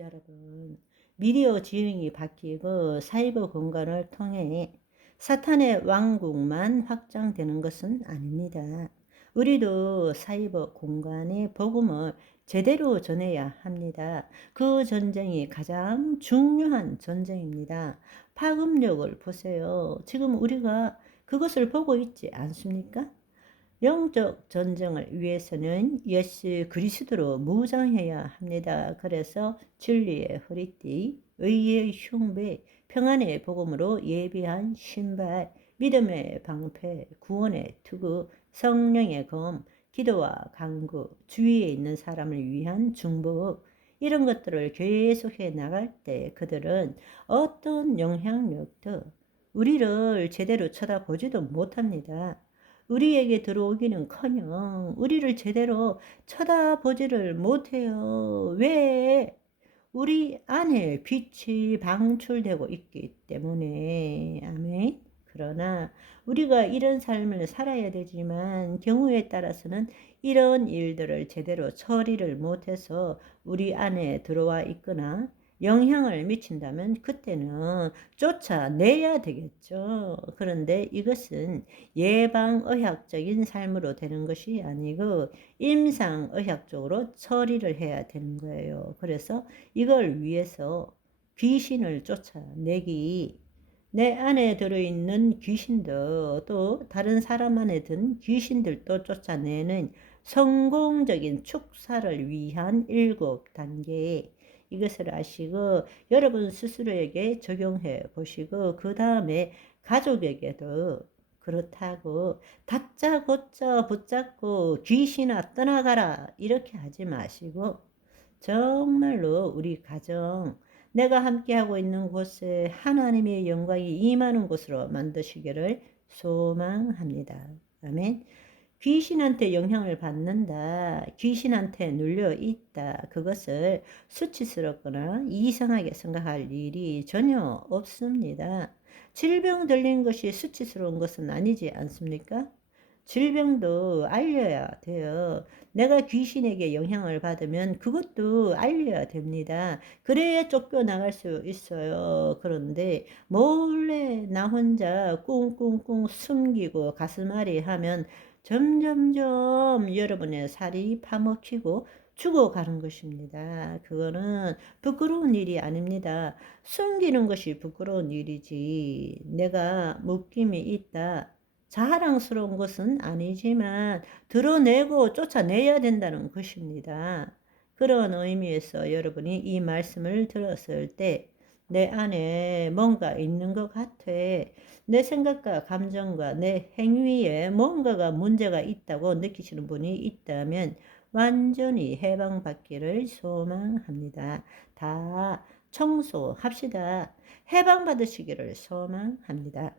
여러분, 미디어 지형이 바뀌고 사이버 공간을 통해 사탄의 왕국만 확장되는 것은 아닙니다. 우리도 사이버 공간의 복음을 제대로 전해야 합니다. 그 전쟁이 가장 중요한 전쟁입니다. 파급력을 보세요. 지금 우리가 그것을 보고 있지 않습니까? 영적 전쟁을 위해서는 예수 그리스도로 무장해야 합니다. 그래서 진리의 허리띠, 의의 흉배, 평안의 복음으로 예비한 신발, 믿음의 방패, 구원의 투구, 성령의 검, 기도와 강구, 주위에 있는 사람을 위한 중복, 이런 것들을 계속해 나갈 때 그들은 어떤 영향력도 우리를 제대로 쳐다보지도 못합니다. 우리에게 들어오기는 커녕 우리를 제대로 쳐다보지를 못해요. 왜? 우리 안에 빛이 방출되고 있기 때문에. 아멘. 그러나 우리가 이런 삶을 살아야 되지만 경우에 따라서는 이런 일들을 제대로 처리를 못해서 우리 안에 들어와 있거나 영향을 미친다면 그때는 쫓아내야 되겠죠. 그런데 이것은 예방의학적인 삶으로 되는 것이 아니고 임상의학적으로 처리를 해야 되는 거예요. 그래서 이걸 위해서 귀신을 쫓아내기 내 안에 들어있는 귀신도 또 다른 사람 안에 든 귀신들도 쫓아내는 성공적인 축사를 위한 일곱 단계 이것을 아시고 여러분 스스로에게 적용해 보시고 그 다음에 가족에게도 그렇다고 다짜고짜 붙잡고 귀신아 떠나가라 이렇게 하지 마시고 정말로 우리 가정 내가 함께하고 있는 곳에 하나님의 영광이 임하는 곳으로 만드시기를 소망합니다. 아멘. 귀신한테 영향을 받는다. 귀신한테 눌려 있다. 그것을 수치스럽거나 이상하게 생각할 일이 전혀 없습니다. 질병 들린 것이 수치스러운 것은 아니지 않습니까? 질병도 알려야 돼요. 내가 귀신에게 영향을 받으면 그것도 알려야 됩니다. 그래야 쫓겨나갈 수 있어요. 그런데 몰래 나 혼자 꿍꿍꿍 숨기고 가슴앓이 하면 점점점 여러분의 살이 파먹히고 죽어가는 것입니다. 그거는 부끄러운 일이 아닙니다. 숨기는 것이 부끄러운 일이지. 내가 묶임이 있다. 자랑스러운 것은 아니지만 드러내고 쫓아내야 된다는 것입니다. 그런 의미에서 여러분이 이 말씀을 들었을 때 내 안에 뭔가 있는 것 같아. 내 생각과 감정과 내 행위에 뭔가가 문제가 있다고 느끼시는 분이 있다면 완전히 해방받기를 소망합니다. 다 청소합시다. 해방받으시기를 소망합니다.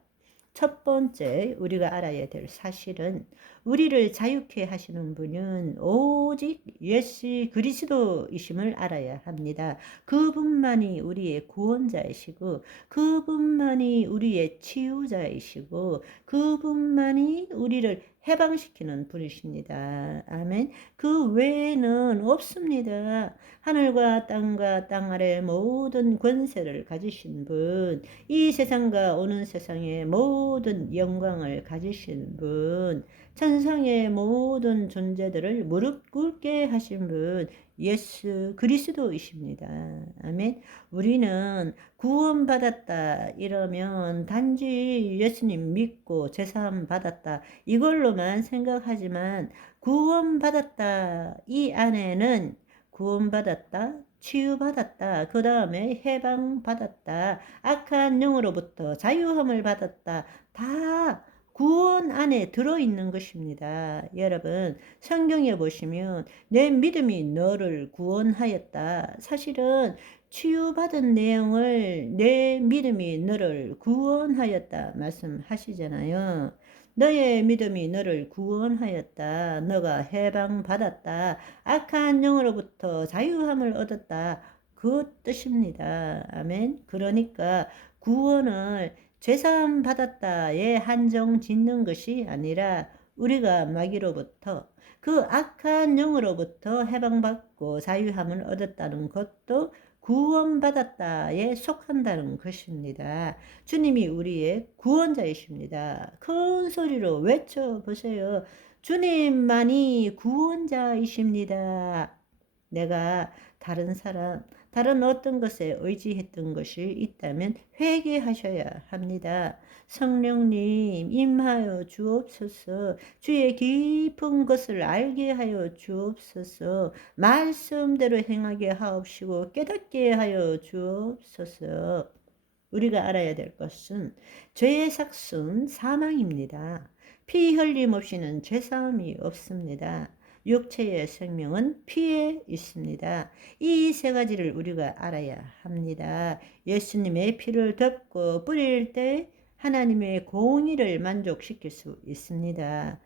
첫 번째 우리가 알아야 될 사실은 우리를 자유케 하시는 분은 오직 예수 그리스도이심을 알아야 합니다. 그분만이 우리의 구원자이시고 그분만이 우리의 치유자이시고 그분만이 우리를 해방시키는 분이십니다. 아멘. 그 외에는 없습니다. 하늘과 땅과 땅 아래 모든 권세를 가지신 분, 이 세상과 오는 세상의 모든 영광을 가지신 분, 천상의 모든 존재들을 무릎 꿇게 하신 분, 예수 그리스도이십니다. 아멘. 우리는 구원받았다 이러면 단지 예수님 믿고 제사함 받았다 이걸로만 생각하지만 구원받았다 이 안에는 구원받았다 치유받았다. 그 다음에 해방받았다. 악한 영으로부터 자유함을 받았다. 다 구원 안에 들어있는 것입니다. 여러분, 성경에 보시면 내 믿음이 너를 구원하였다. 사실은 치유받은 내용을 내 믿음이 너를 구원하였다 말씀하시잖아요. 너의 믿음이 너를 구원하였다. 너가 해방받았다. 악한 영으로부터 자유함을 얻었다. 그 뜻입니다. 아멘. 그러니까 구원을 죄사함 받았다에 한정 짓는 것이 아니라 우리가 마귀로부터 그 악한 영으로부터 해방받고 자유함을 얻었다는 것도 구원받았다에 속한다는 것입니다. 주님이 우리의 구원자이십니다. 큰 소리로 외쳐보세요. 주님만이 구원자이십니다. 내가 다른 사람, 다른 어떤 것에 의지했던 것이 있다면 회개하셔야 합니다. 성령님 임하여 주옵소서 주의 깊은 것을 알게 하여 주옵소서 말씀대로 행하게 하옵시고 깨닫게 하여 주옵소서 우리가 알아야 될 것은 죄의 삭은 사망입니다. 피 흘림 없이는 죄사함이 없습니다. 육체의 생명은 피에 있습니다. 이 세 가지를 우리가 알아야 합니다. 예수님의 피를 덮고 뿌릴 때 하나님의 공의를 만족시킬 수 있습니다.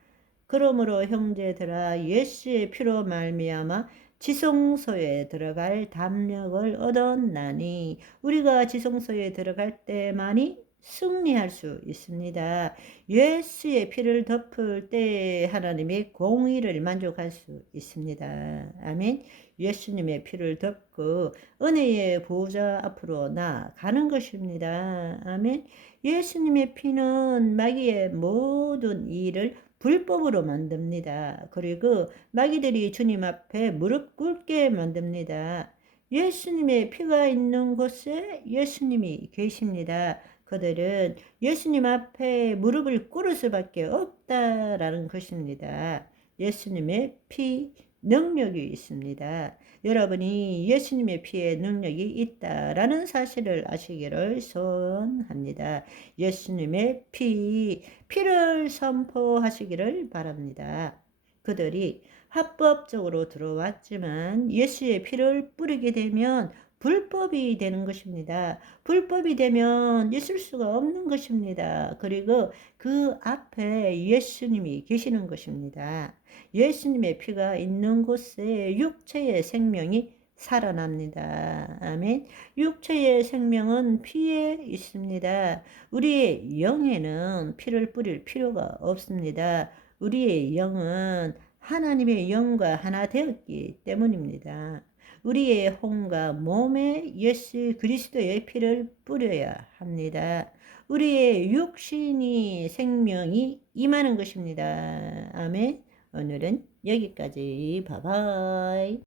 그러므로 형제들아 예수의 피로 말미암아 지성소에 들어갈 담력을 얻었나니 우리가 지성소에 들어갈 때만이 승리할 수 있습니다. 예수의 피를 덮을 때 하나님의 공의를 만족할 수 있습니다. 아멘. 예수님의 피를 덮고 은혜의 보좌 앞으로 나가는 것입니다. 아멘. 예수님의 피는 마귀의 모든 일을 불법으로 만듭니다. 그리고 마귀들이 주님 앞에 무릎 꿇게 만듭니다. 예수님의 피가 있는 곳에 예수님이 계십니다. 그들은 예수님 앞에 무릎을 꿇을 수밖에 없다라는 것입니다. 예수님의 피 능력이 있습니다. 여러분이 예수님의 피에 능력이 있다라는 사실을 아시기를 소원합니다. 예수님의 피, 피를 선포하시기를 바랍니다. 그들이 합법적으로 들어왔지만 예수의 피를 뿌리게 되면 불법이 되는 것입니다. 불법이 되면 있을 수가 없는 것입니다. 그리고 그 앞에 예수님이 계시는 것입니다. 예수님의 피가 있는 곳에 육체의 생명이 살아납니다. 아멘. 육체의 생명은 피에 있습니다. 우리의 영에는 피를 뿌릴 필요가 없습니다. 우리의 영은 하나님의 영과 하나 되었기 때문입니다. 우리의 혼과 몸에 예수 그리스도의 피를 뿌려야 합니다. 우리의 육신이 생명이 임하는 것입니다. 아멘. 오늘은 여기까지. 바바이.